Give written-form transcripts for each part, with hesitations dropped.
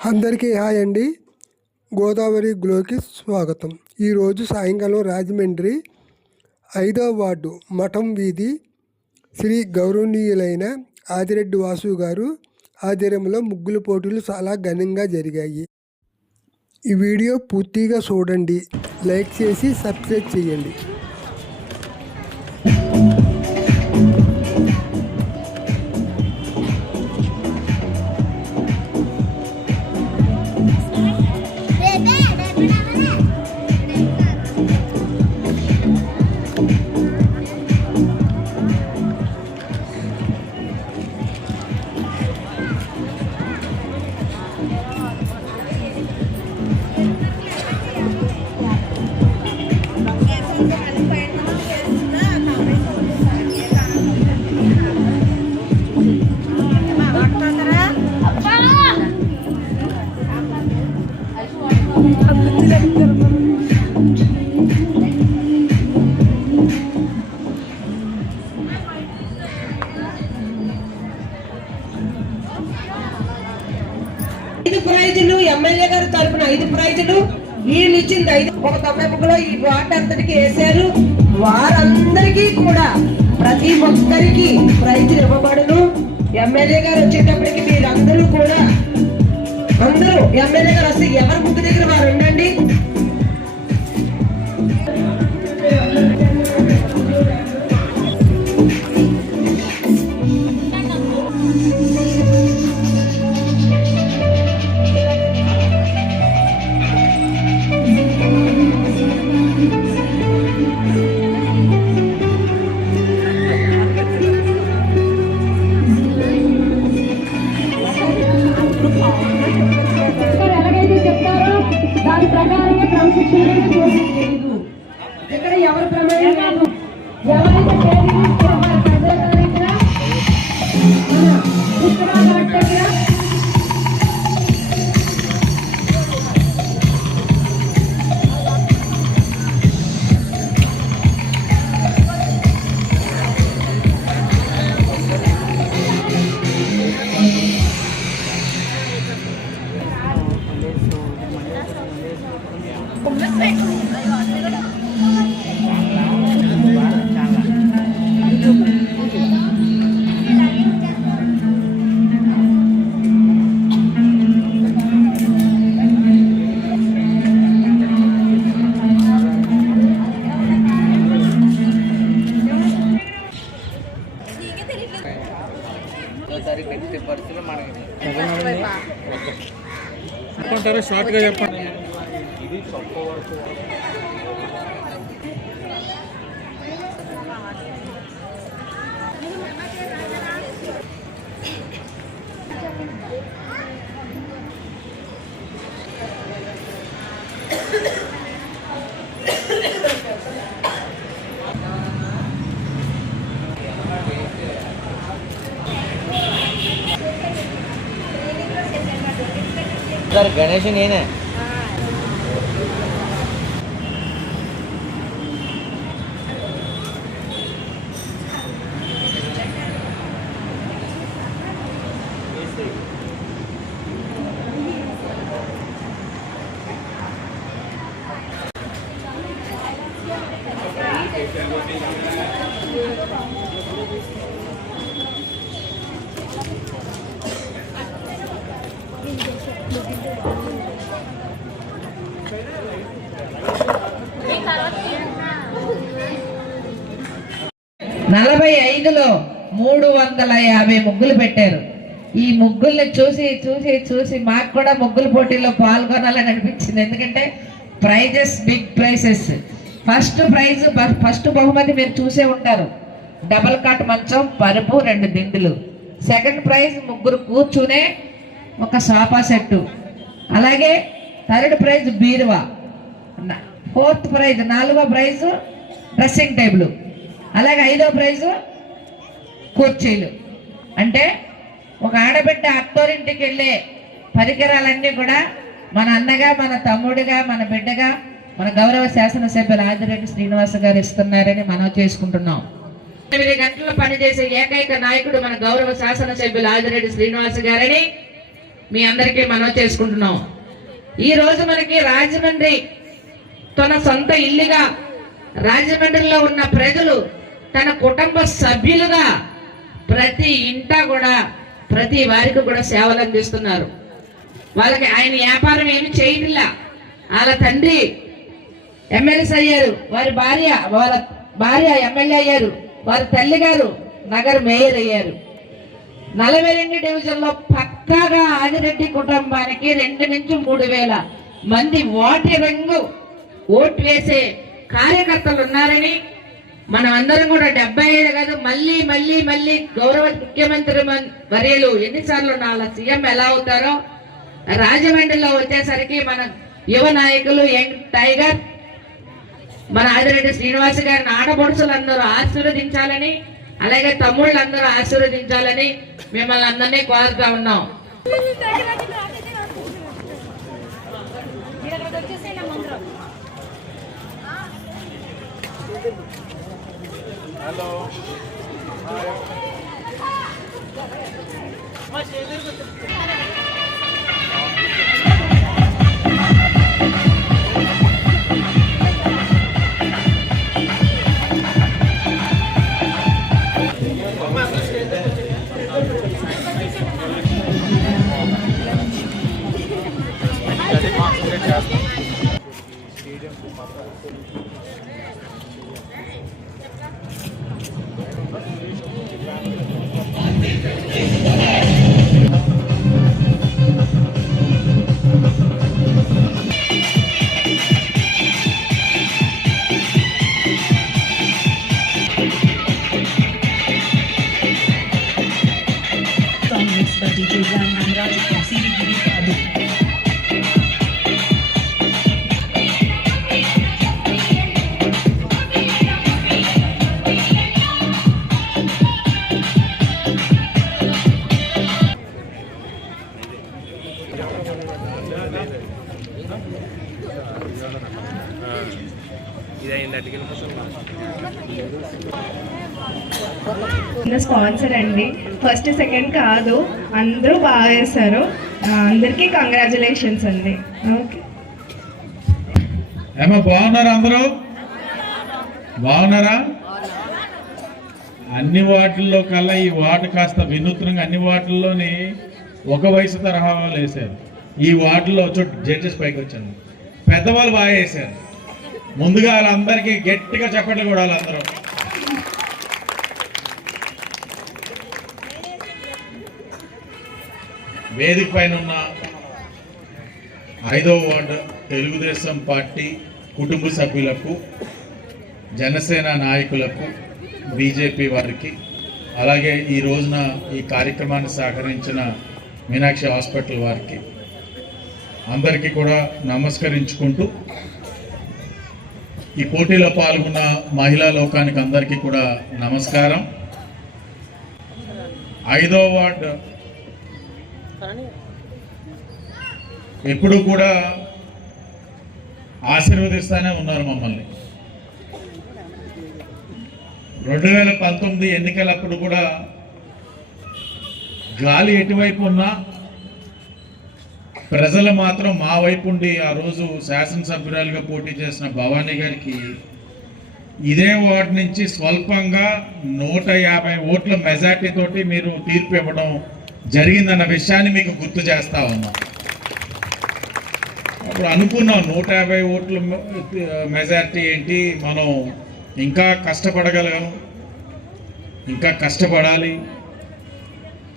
అందరికీ హాయ్ అండి. గోదావరి గ్లోకి స్వాగతం. ఈరోజు సాయంకాలం రాజమండ్రి 5వ వార్డు మఠం వీధి శ్రీ గౌరవనీయులైన ఆదిరెడ్డి వాసు గారు ఆధ్వర్యంలో ముగ్గుల పోటీలు చాలా ఘనంగా జరిగాయి. ఈ వీడియో పూర్తిగా చూడండి, లైక్ చేసి సబ్స్క్రైబ్ చేయండి. ప్రైజులు ఎమ్మెల్యే గారి తరఫున 5 ప్రైజులు వీళ్ళు ఇచ్చింది 5 ఒక 90 ముగ్గులో ఈ వార్డు అంతటికి వేశారు. వారందరికీ కూడా ప్రతి ఒక్కరికి ప్రైజులు ఇవ్వబడును. ఎమ్మెల్యే గారు వచ్చేటప్పటికి మీరందరూ కూడా అందరూ ఎమ్మెల్యే గారు వస్తే ఎవరి ముగ్గు దగ్గర వారు ఉండండి. ఇక్కడ ఎవరు ప్రమేయం లేదు. ఎవరైతే చెప్పంటారు షార్ట్గా చెప్పండి. ఇది గణేష్ నేనే నలభై 5లో 350 ముగ్గులు పెట్టారు. ఈ ముగ్గుల్ని చూసి చూసి చూసి మాకు కూడా ముగ్గుల పోటీలో పాల్గొనాలని అనిపించింది. ఎందుకంటే ప్రైజెస్ బిగ్ ప్రైజెస్. ఫస్ట్ బహుమతి మీరు చూసే ఉంటారు, డబల్ కాట్ మంచం, పరుపు, 2 దిండులు. సెకండ్ ప్రైజ్ ముగ్గురు కూర్చునే ఒక సోఫా సెట్టు. అలాగే థర్డ్ ప్రైజ్ బీరువా. ఫోర్త్ ప్రైజ్ 4వ ప్రైజ్ డ్రెస్సింగ్ టేబుల్. అలాగే 5వ ప్రైజు కుర్చీలు. అంటే ఒక ఆడబిడ్డ అత్తోరింటికి వెళ్ళే పరికరాలన్నీ కూడా మన అన్నగా, మన తమ్ముడిగా, మన బిడ్డగా మన గౌరవ శాసనసభ్యులు ఆదిరెడ్డి శ్రీనివాస్ గారు ఇస్తున్నారని మనం చేసుకుంటున్నాం. 8 గంటలు పనిచేసే ఏకైక నాయకుడు మన గౌరవ శాసనసభ్యులు ఆదిరెడ్డి శ్రీనివాస్ గారని మీ అందరికీ మనవి చేసుకుంటున్నాం. ఈ రోజు మనకి రాజమండ్రి తన సొంత ఇల్లుగా, రాజమండ్రిలో ఉన్న ప్రజలు తన కుటుంబ సభ్యులుగా ప్రతి ఇంటా కూడా ప్రతి వారికి కూడా సేవలు అందిస్తున్నారు. వాళ్ళకి ఆయన వ్యాపారం ఏమి చేయట్లా. వాళ్ళ తండ్రి ఎమ్మెల్సీ అయ్యారు, వాళ్ళ భార్య ఎమ్మెల్యే అయ్యారు, వారి తల్లి గారు నగర మేయర్ అయ్యారు. 42 డివిజన్లో పక్కాగా ఆదిరెడ్డి కుటుంబానికి 2 నుంచి 3 వేల మంది ఓటు వేసే కార్యకర్తలు ఉన్నారని మనం అందరం కూడా 75 కాదు మళ్ళీ మళ్ళీ మళ్ళీ గౌరవ ముఖ్యమంత్రి వర్యులు ఎన్నిసార్లు నాలుగు సీఎం ఎలా అవుతారో రాజమండ్రిలో వచ్చేసరికి మన యువ నాయకులు యంగ్ టైగర్ మన ఆదిరెడ్డి శ్రీనివాస్ గారిని ఆడపడుచులందరూ ఆశీర్వదించాలని, అలాగే తమ్ముళ్ళందరూ ఆశీర్వదించాలని మిమ్మల్ని అందరినీ కోరుతా ఉన్నాం. స్పాన్సర్ అండి, ఫస్ట్ సెకండ్ కాదు, అందరూ బాగా చేస్తారు. అందరికీ కంగ్రాచులేషన్స్ అండి. ఓకే ఏమో బాగున్నారా? అందరూ బాగున్నారా? అన్ని వాటిల్లో కల్లా ఈ వార్డు కాస్త వినూత్నంగా అన్ని వార్డుల్లోని ఒక వయసు తరహా వాళ్ళు వేశారు. ఈ వార్డులో జడ్జెస్ పైకి వచ్చాను, పెద్దవాళ్ళు బాగా వేశారు. ముందుగా వాళ్ళందరికీ గట్టిగా చెప్పట్లు కూడా వాళ్ళందరూ. వేదిక పైన ఉన్న 5వ వార్డు తెలుగుదేశం పార్టీ కుటుంబ సభ్యులకు, జనసేన నాయకులకు, బీజేపీ వారికి, అలాగే ఈ రోజున ఈ కార్యక్రమాన్ని సహకరించిన మీనాక్షి హాస్పిటల్ వారికి అందరికీ కూడా నమస్కరించుకుంటూ, ఈ పోటీలో పాల్గొన్న మహిళా లోకానికి అందరికీ కూడా నమస్కారం. 5వ వార్డు ఎప్పుడు కూడా ఆశీర్వదిస్తూనే ఉన్నారు మమ్మల్ని. 2019 ఎన్నికలప్పుడు కూడా గాలి ఎటువైపు ఉన్నా ప్రజలు మాత్రం మా వైపు ఉండి ఆ రోజు శాసనసభ్యురాలుగా పోటీ చేసిన భవానీ గారికి ఇదే వార్డు నుంచి స్వల్పంగా 150 ఓట్ల మెజార్టీ తోటి మీరు తీర్పు ఇవ్వడం జరిగిందన్న విషయాన్ని మీకు గుర్తు చేస్తా ఉన్నాం. అప్పుడు అనుకున్నాం 150 ఓట్ల మెజార్టీ ఏంటి, మనం ఇంకా కష్టపడగలం, ఇంకా కష్టపడాలి,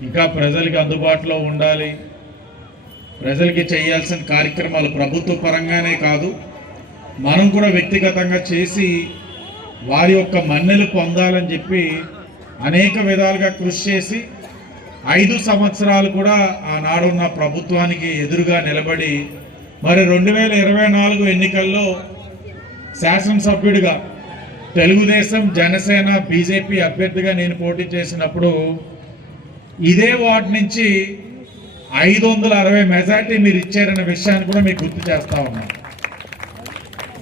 ఇంకా ప్రజలకి అందుబాటులో ఉండాలి, ప్రజలకి చేయాల్సిన కార్యక్రమాలు ప్రభుత్వ పరంగానే కాదు మనం కూడా వ్యక్తిగతంగా చేసి వారి యొక్క మన్నెలు పొందాలని చెప్పి అనేక విధాలుగా కృషి చేసి 5 సంవత్సరాలు కూడా ఆనాడున్న ప్రభుత్వానికి ఎదురుగా నిలబడి మరి 2024 ఎన్నికల్లో శాసనసభ్యుడిగా తెలుగుదేశం, జనసేన, బీజేపీ అభ్యర్థిగా నేను పోటీ చేసినప్పుడు ఇదే వార్డు నుంచి 560 మెజార్టీ మీరు ఇచ్చారనే విషయాన్ని కూడా మీకు గుర్తు చేస్తా ఉన్నాను.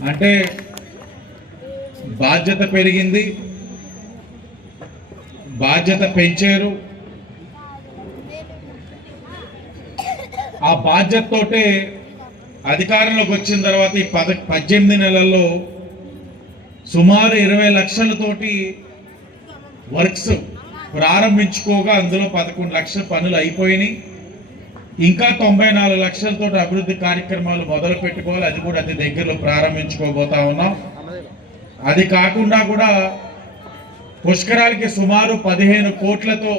అంటే బాధ్యత పెరిగింది, బాధ్యత పెంచారు. ఆ బాధ్యతతోటే అధికారంలోకి వచ్చిన తర్వాత ఈ 18 నెలల్లో సుమారు 20 లక్షలతోటి వర్క్స్ ప్రారంభించుకోగా అందులో 11 లక్షల పనులు అయిపోయినాయి. ఇంకా 94 లక్షలతో అభివృద్ధి కార్యక్రమాలు మొదలు పెట్టుకోవాలి. అది కూడా అతి దగ్గరలో ప్రారంభించుకోబోతా ఉన్నాం. అది కాకుండా కూడా పుష్కరాలకి సుమారు 15 కోట్లతో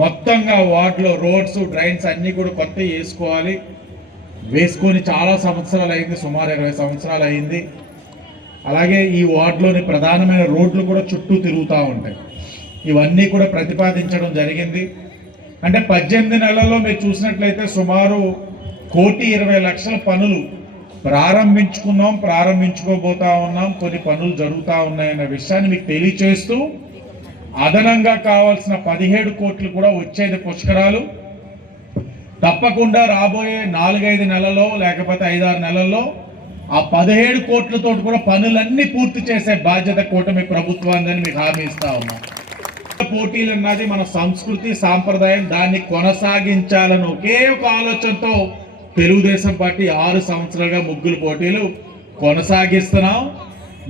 మొత్తంగా వార్డులో రోడ్స్ డ్రైన్స్ అన్నీ కూడా కొత్త వేసుకొని చాలా సంవత్సరాలు అయింది, సుమారు 20 సంవత్సరాలు అయింది. అలాగే ఈ వార్డులోని ప్రధానమైన రోడ్లు కూడా చుట్టూ తిరుగుతూ ఉంటాయి. ఇవన్నీ కూడా ప్రతిపాదించడం జరిగింది. అంటే 18 నెలల్లో మీరు చూసినట్లయితే సుమారు 1,20,00,000 పనులు ప్రారంభించుకోబోతా ఉన్నాం. కొన్ని పనులు జరుగుతూ ఉన్నాయన్న విషయాన్ని మీకు తెలియచేస్తూ అదనంగా కావాల్సిన 17 కోట్లు కూడా వచ్చేది పుష్కరాలు. తప్పకుండా రాబోయే 4-5 నెలల్లో లేకపోతే 5-6 నెలల్లో ఆ 17 కోట్లతో కూడా పనులన్నీ పూర్తి చేసే బాధ్యత కూటమి ప్రభుత్వాన్ని మీకు హామీ ఇస్తా ఉన్నాం. పోటీలు అన్నది మన సంస్కృతి సాంప్రదాయం, దాన్ని కొనసాగించాలని ఒకే ఒక ఆలోచనతో తెలుగుదేశం పార్టీ 6 సంవత్సరాలుగా ముగ్గులు పోటీలు కొనసాగిస్తున్నాం.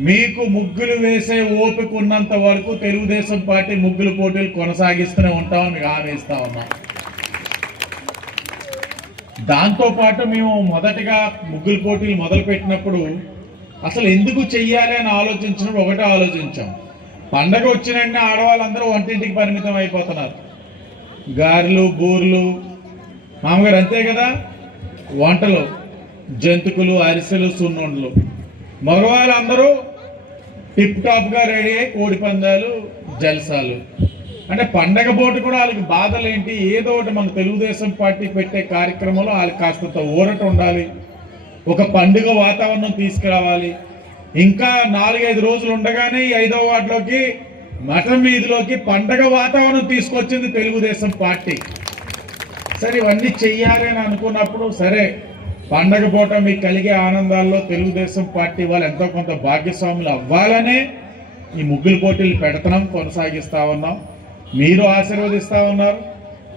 మీకు ముగ్గులు వేసే ఓపిక ఉన్నంత వరకు తెలుగుదేశం పార్టీ ముగ్గులు పోటీలు కొనసాగిస్తూనే ఉంటామని మీకు హామీ ఇస్తా ఉన్నాం. దాంతోపాటు మేము మొదటగా ముగ్గులు పోటీలు మొదలుపెట్టినప్పుడు అసలు ఎందుకు చెయ్యాలి అని ఆలోచించినప్పుడు ఒకటే ఆలోచించాం. పండగ వచ్చినంటే ఆడవాళ్ళందరూ వంటింటికి పరిమితం అయిపోతున్నారు. గారెలు బూర్లు మామగారు అంతే కదా, వంటలు జంతుకులు అరిసెలు సున్నుండలు. మగవాళ్ళందరూ టిప్ టాప్గా రెడీ అయ్యి కోడి పందాలు జల్సాలు. అంటే పండగ పోటీ కూడా వాళ్ళకి బాధలు ఏంటి, ఏదో ఒకటి మన తెలుగుదేశం పార్టీ పెట్టే కార్యక్రమంలో వాళ్ళకి కాస్తంత ఊరట ఉండాలి, ఒక పండుగ వాతావరణం తీసుకురావాలి. ఇంకా 4-5 రోజులు ఉండగానే ఈ 5వ వార్డులోకి మఠం వీధిలోకి పండగ వాతావరణం తీసుకొచ్చింది తెలుగుదేశం పార్టీ. సరే ఇవన్నీ చెయ్యాలి అని అనుకున్నప్పుడు సరే పండగ పూట మీకు కలిగే ఆనందాల్లో తెలుగుదేశం పార్టీ వాళ్ళు ఎంతో కొంత భాగ్యస్వాములు అవ్వాలనే ఈ ముగ్గులు పోటీలు పెడుతున్నాం, కొనసాగిస్తా ఉన్నాం. మీరు ఆశీర్వదిస్తా ఉన్నారు.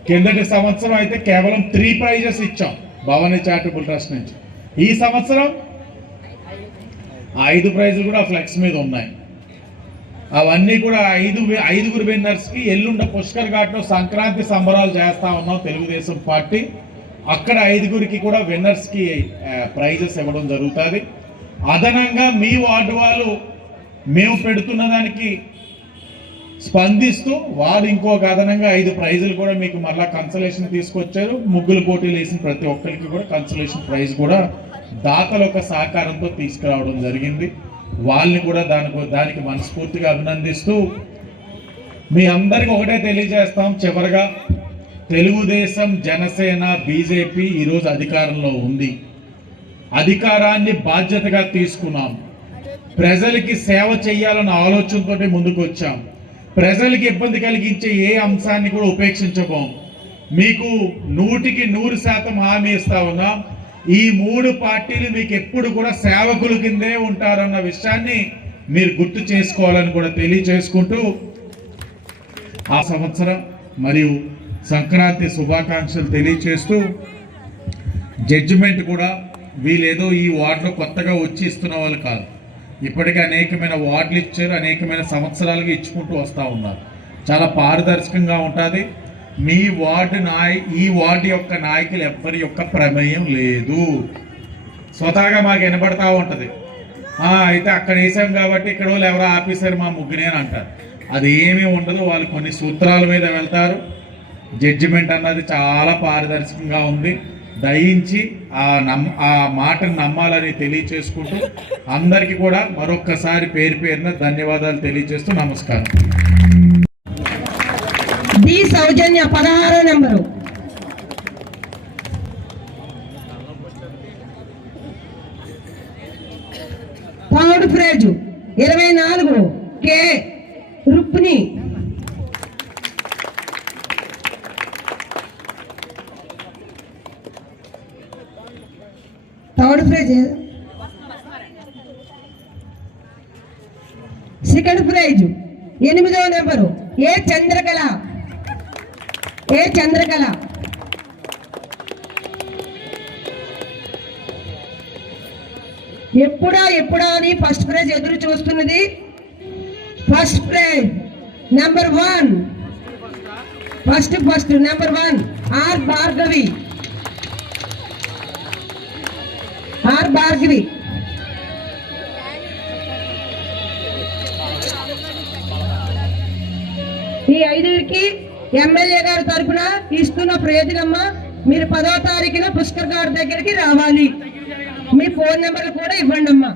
కిందటి సంవత్సరం అయితే కేవలం 3 ప్రైజెస్ ఇచ్చాం భవానీ చారిటబుల్ ట్రస్ట్ నుంచి. ఈ సంవత్సరం 5 ప్రైజులు కూడా ఫ్లెక్స్ మీద ఉన్నాయి. అవన్నీ కూడా 5 విన్నర్స్కి ఎల్లుండ పుష్కర్ ఘాట్లో సంక్రాంతి సంబరాలు చేస్తా ఉన్నాం తెలుగుదేశం పార్టీ. అక్కడ 5 కూడా విన్నర్స్కి ప్రైజెస్ ఇవ్వడం జరుగుతుంది. అదనంగా మీ వార్డు వాళ్ళు మేము పెడుతున్న దానికి స్పందిస్తూ వాడు ఇంకొక అదనంగా 5 ప్రైజులు కూడా మీకు మళ్ళా కన్సలేషన్ తీసుకొచ్చారు. ముగ్గులు పోటీలు వేసిన ప్రతి ఒక్కరికి కూడా కన్సలేషన్ ప్రైజ్ కూడా దాతల యొక్క సహకారంతో తీసుకురావడం జరిగింది. వాళ్ళని కూడా దానికి మనస్ఫూర్తిగా అభినందిస్తూ మీ అందరికి ఒకటే తెలియజేస్తాం. చివరిగా తెలుగుదేశం, జనసేన, బీజేపీ ఈరోజు అధికారంలో ఉంది. అధికారాన్ని బాధ్యతగా తీసుకున్నాం. ప్రజలకి సేవ చేయాలన్న ఆలోచనతో ముందుకు వచ్చాం. ప్రజలకి ఇబ్బంది కలిగించే ఏ అంశాన్ని కూడా ఉపేక్షించబోం. మీకు 100% హామీ ఇస్తా ఉన్నాం. ఈ 3 పార్టీలు మీకు ఎప్పుడు కూడా సేవకుల కిందే ఉంటారన్న విషయాన్ని మీరు గుర్తు చేసుకోవాలని కూడా తెలియజేసుకుంటూ ఆ సంవత్సరం మరియు సంక్రాంతి శుభాకాంక్షలు తెలియజేస్తూ జడ్జిమెంట్ కూడా వీళ్ళేదో ఈ వార్డులో కొత్తగా వచ్చి ఇస్తున్న వాళ్ళు కాదు. ఇప్పటికే అనేకమైన వార్డులు ఇచ్చారు, అనేకమైన సంవత్సరాలుగా ఇచ్చుకుంటూ వస్తూ ఉన్నారు. చాలా పారదర్శకంగా ఉంటుంది. మీ ఈ వార్డు యొక్క నాయకులు ఎవ్వరి యొక్క ప్రమేయం లేదు. స్వతహాగా మాకు వినబడతా ఉంటుంది. అయితే అక్కడ వేసాం కాబట్టి ఇక్కడ వాళ్ళు ఎవరో ఆపేశారు మా ముగ్గునే అని అంటారు. అది ఏమీ ఉండదు. వాళ్ళు కొన్ని సూత్రాల మీద వెళ్తారు. జడ్జిమెంట్ అన్నది చాలా పారదర్శకంగా ఉంది. దయించి ఆ మాటను నమ్మాలని తెలియచేసుకుంటూ అందరికీ కూడా మరొక్కసారి పేరున ధన్యవాదాలు తెలియజేస్తూ నమస్కారం. డి సౌజన్య 16వ number. Third prize 24 K Rukmini. Third prize. Second prize 8వ నెంబరు ఏ చంద్రకళ. ఎప్పుడా అని ఫస్ట్ ప్రైజ్ ఎదురు చూస్తున్నది. First prize number 1 first number 1 R Bhargavi. ఈ 5కి ఎమ్మెల్యే గారి తరఫున ఇస్తున్న ప్రయోజనమ్మ, మీరు 10వ తారీఖున పుష్కర్ గారి దగ్గరికి రావాలి. మీ ఫోన్ నెంబర్లు కూడా ఇవ్వండి అమ్మా.